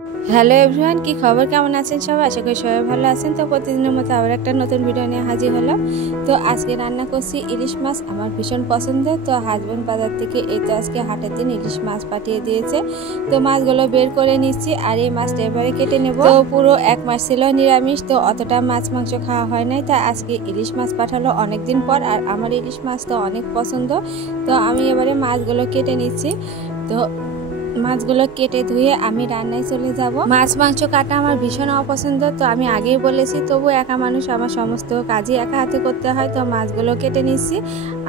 Hello everyone, কি খবর? কেমন আছেন সবাই? আশা করি সবাই ভালো আছেন। তো প্রতিদিনের মতো আবার একটা নতুন ভিডিও নিয়ে হাজির হলাম। তো আজকে রান্না করছি ইলিশ মাছ, আমার ভীষণ পছন্দের। তো হাজব্যান্ড বাজার থেকে এই তো আজকে হাটের দিন ইলিশ মাছ পাঠিয়ে দিয়েছে। তো মাছগুলো বের করে নিচ্ছি আর এই মাছটা এবারে কেটে নেব। তো পুরো এক মাস ছিল নিরামিষ, তো অতটা মাছ মাংস খাওয়া হয় নাই। তাই আজকে ইলিশ মাছ পাঠালো অনেকদিন পর, আর আমার ইলিশ মাছ তো অনেক পছন্দ। তো আমি এবারে মাছগুলো কেটে নিচ্ছি। তো মাছগুলো কেটে ধুয়ে আমি রান্নায় চলে যাব। মাছ মাংস কাটা আমার ভীষণ অপছন্দ, তো আমি আগেই বলেছি, তবু একা মানুষ, আমার সমস্ত কাজই একা হাতে করতে হয়। তো মাছগুলো কেটে নিচ্ছি,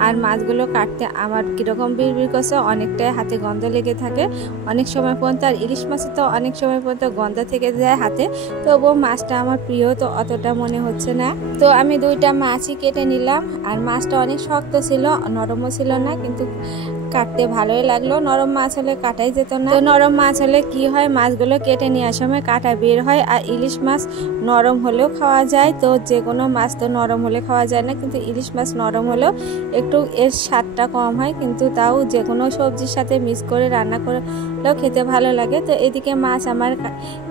আর মাছগুলো কাটতে আমার কীরকম বিড়বিড় করছে, অনেকটাই হাতে গন্ধ লেগে থাকে অনেক সময় পর্যন্ত। আর ইলিশ মাছে তো অনেক সময় পর্যন্ত গন্ধ থেকে যায় হাতে, তবুও মাছটা আমার প্রিয়, তো অতটা মনে হচ্ছে না। তো আমি দুইটা মাছই কেটে নিলাম, আর মাছটা অনেক শক্ত ছিল, নরমও ছিল না, কিন্তু কাটতে ভালোই লাগলো। নরম মাছ হলে কাটাই যেত না। তো নরম মাছ হলে কি হয়, মাছগুলো কেটে নেওয়ার সময় কাটা বের হয়। আর ইলিশ মাছ নরম হলেও খাওয়া যায়, তো যে কোনো মাছ তো নরম হলে খাওয়া যায় না, কিন্তু ইলিশ মাছ নরম হলেও একটু এর স্বাদটা কম হয়, কিন্তু তাও যে কোনো সবজির সাথে মিক্স করে রান্না করলেও খেতে ভালো লাগে। তো এদিকে মাছ আমার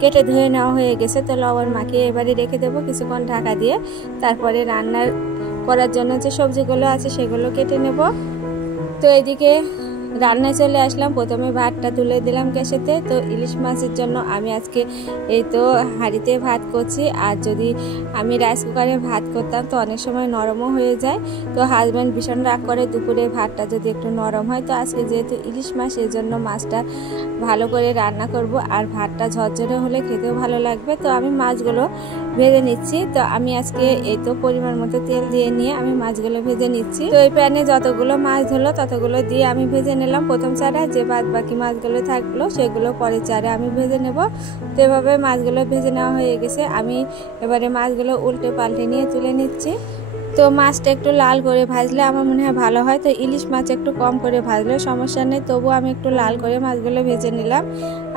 কেটে ধুয়ে নেওয়া হয়ে গেছে। তো লবণ মাখিয়ে এবারে রেখে দেবো কিছুক্ষণ ঢাকা দিয়ে। তারপরে রান্নার করার জন্য যে সবজিগুলো আছে সেগুলো কেটে নেব। তো এদিকে রান্নায় চলে আসলাম। প্রথমে ভাতটা তুলে দিলাম গ্যাসেতে। তো ইলিশ মাছের জন্য আমি আজকে এই তো হাঁড়িতে ভাত করছি। আর যদি আমি রাইস কুকারে ভাত করতাম তো অনেক সময় নরমও হয়ে যায়। তো হাজব্যান্ড ভীষণ রাগ করে দুপুরে ভাতটা যদি একটু নরম হয়। তো আজকে যেহেতু ইলিশ মাছ, এই জন্য মাছটা ভালো করে রান্না করব, আর ভাতটা ঝরঝরে হলে খেতেও ভালো লাগবে। তো আমি মাছগুলো ভেজে নিচ্ছি। তো আমি আজকে এই তো পরিমাণ মতো তেল দিয়ে নিয়ে আমি মাছগুলো ভেজে নিচ্ছি। তো এই প্যানে যতগুলো মাছ ধরলো ততগুলো দিয়ে আমি ভেজে নিলাম প্রথম চারে, যে বাদ বাকি মাছগুলো থাকলো সেগুলো পরে চারে আমি ভেজে নেব। তো এভাবে মাছগুলো ভেজে নেওয়া হয়ে গেছে। আমি এবারে মাছগুলো উল্টে পাল্টে নিয়ে তুলে নিচ্ছি। তো মাছটা একটু লাল করে ভাজলে আমার মনে হয় ভালো হয়। তো ইলিশ মাছ একটু কম করে ভাজলে সমস্যা নেই, তবু আমি একটু লাল করে মাছগুলো ভেজে নিলাম।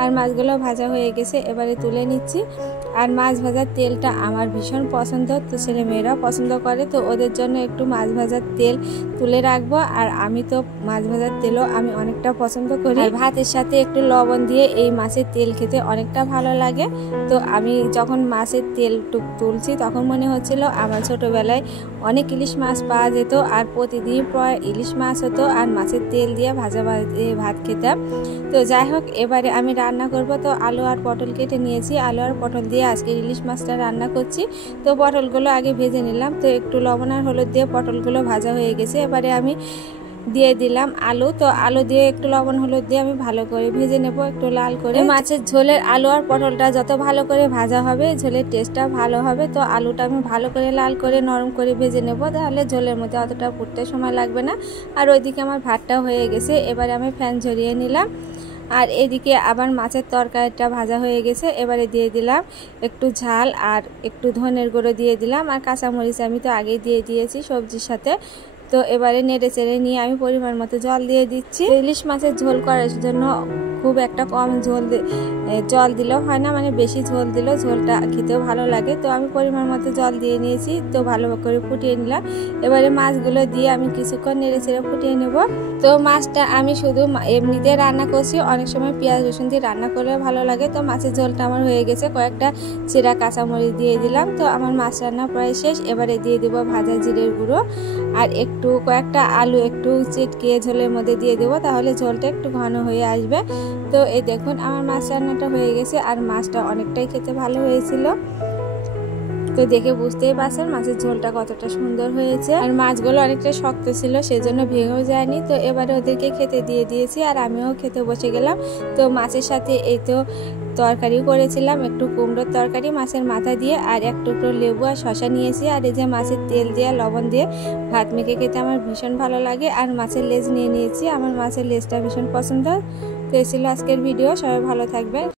আর মাছগুলো ভাজা হয়ে গেছে, এবারে তুলে নিচ্ছি। আর মাছ ভাজার তেলটা আমার ভীষণ পছন্দ, তো ছেলে মেয়েরাও পছন্দ করে, তো ওদের জন্য একটু মাছ ভাজার তেল তুলে রাখবো। আর আমি তো মাছ ভাজার তেলও আমি অনেকটা পছন্দ করি। আর ভাতের সাথে একটু লবণ দিয়ে এই মাছের তেল খেতে অনেকটা ভালো লাগে। তো আমি যখন মাছের তেল তুলছি তখন মনে হচ্ছিল আমার ছোটোবেলায় অনেক ইলিশ মাছ পাওয়া যেত, আর প্রতিদিন প্রায় ইলিশ মাছ হতো, আর মাছের তেল দিয়ে ভাজা ভাত খেতাম। তো যাই হোক, এবারে আমি রান্না করব। তো আলু আর পটল কেটে নিয়েছি, আলু আর পটল দিয়ে আজকে ইলিশ মাছটা রান্না করছি। তো পটলগুলো আগে ভেজে নিলাম। তো একটু লবণ আর হলুদ দিয়ে পটলগুলো ভাজা হয়ে গেছে। এবারে আমি দিয়ে দিলাম আলু। তো আলু দিয়ে একটু লবণ হলুদ দিয়ে আমি ভালো করে ভেজে নেব, একটু লাল করে। মাছের ঝোলের আলু আর পটলটা যত ভালো করে ভাজা হবে ঝোলের টেস্টটা ভালো হবে। তো আলুটা আমি ভালো করে লাল করে নরম করে ভেজে নেব, তাহলে ঝোলের মধ্যে অতটা ফুটতে সময় লাগবে না। আর ওইদিকে আমার ভাতটা হয়ে গেছে, এবারে আমি ফ্যান ঝরিয়ে নিলাম। আর এদিকে আবার মাছের তরকারিটা ভাজা হয়ে গেছে। এবারে দিয়ে দিলাম একটু ঝাল আর একটু ধনের গুঁড়ো দিয়ে দিলাম, আর কাঁচামরিচ আমি তো আগেই দিয়ে দিয়েছি সবজির সাথে। তো এবারে নেড়ে চেড়ে নিয়ে আমি পরিমাণ মতো জল দিয়ে দিচ্ছি। ইলিশ মাছের ঝোল করার জন্য খুব একটা কম জল দিলেও হয় না, মানে বেশি ঝোল দিলেও ঝোলটা খেতেও ভালো লাগে। তো আমি পরিমাণ মতো জল দিয়ে নিয়েছি, তো ভালো করে ফুটিয়ে নিলাম। এবারে মাছগুলো দিয়ে আমি কিছুক্ষণ নেড়ে চেড়ে ফুটিয়ে নেব। তো মাছটা আমি শুধু এমনিতে রান্না করছি, অনেক সময় পেঁয়াজ রসুন দিয়ে রান্না করলে ভালো লাগে। তো মাছের ঝোলটা আমার হয়ে গেছে, কয়েকটা চিরা কাঁচামরিচ দিয়ে দিলাম। তো আমার মাছ রান্না প্রায় শেষ। এবারে দিয়ে দেবো ভাজা জিরের গুঁড়ো, আর একটু কয়েকটা আলু একটু চিটকিয়ে ঝোলের মধ্যে দিয়ে দেবো, তাহলে ঝোলটা একটু ঘন হয়ে আসবে। তো এই দেখুন আমার মাছ রান্নাটা হয়ে গেছে, আর মাছটা অনেকটাই খেতে ভালো হয়েছিল। তো দেখে বুঝতেই পারছেন মাছের ঝোলটা কতটা সুন্দর হয়েছে। আর মাছগুলো অনেকটা শক্ত ছিল, সেজন্য ভেঙেও যায়নি। তো এবারে ওদেরকে খেতে দিয়ে দিয়েছি, আর আমিও খেতে বসে গেলাম। তো মাছের সাথে এই তো তরকারি করেছিলাম, একটু কুমড়োর তরকারি মাছের মাথা দিয়ে, আর এক টুকরো লেবু আর শশা নিয়েছি। আর এই যে মাছের তেল দিয়ে লবণ দিয়ে ভাত মেখে খেতে আমার ভীষণ ভালো লাগে। আর মাছের লেজ নিয়ে নিয়েছি, আমার মাছের লেজটা ভীষণ পছন্দ। তো এই ছিল আজকের ভিডিও, সবাই ভালো থাকবে।